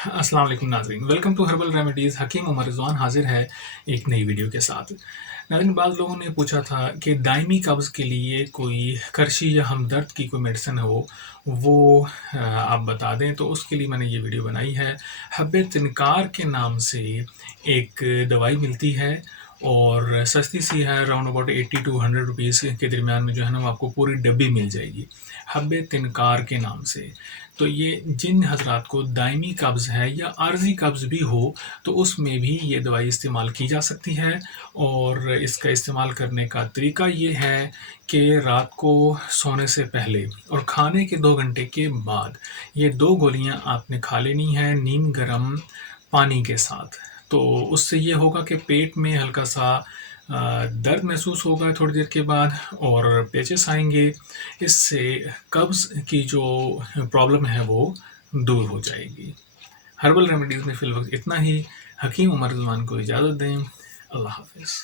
अस्सलाम वालेकुम नाज़रीन, वेलकम टू हर्बल रेमेडीज़। हकीम उमर रिज़वान हाज़िर है एक नई वीडियो के साथ। नाज़रीन, बाज़ लोगों ने पूछा था कि दायमी कब्ज़ के लिए कोई करशी या हमदर्द की कोई मेडिसिन हो, वो आप बता दें। तो उसके लिए मैंने ये वीडियो बनाई है। हब्बे तिनकार के नाम से एक दवाई मिलती है और सस्ती सी है, अराउंड अबाउट 80 टू 100 रुपीज़ के दरमियान में जो है ना, वो आपको पूरी डब्बी मिल जाएगी हब्बे तिनकार के नाम से। तो ये जिन हज़रात को दायमी कब्ज़ है या आर्ज़ी कब्ज़ भी हो, तो उसमें भी ये दवाई इस्तेमाल की जा सकती है। और इसका इस्तेमाल करने का तरीका ये है कि रात को सोने से पहले और खाने के 2 घंटे के बाद ये 2 गोलियाँ आपने खा लेनी है नीम गर्म पानी के साथ। तो उससे ये होगा कि पेट में हल्का-सा दर्द महसूस होगा थोड़ी देर के बाद और पेचेस आएँगे। इससे कब्ज़ की जो प्रॉब्लम है वो दूर हो जाएगी। हर्बल रेमेडीज़ में फ़िलवक़्त इतना ही। हकीम उमर रिज़वान को इजाज़त दें। अल्लाह हाफ़िज़।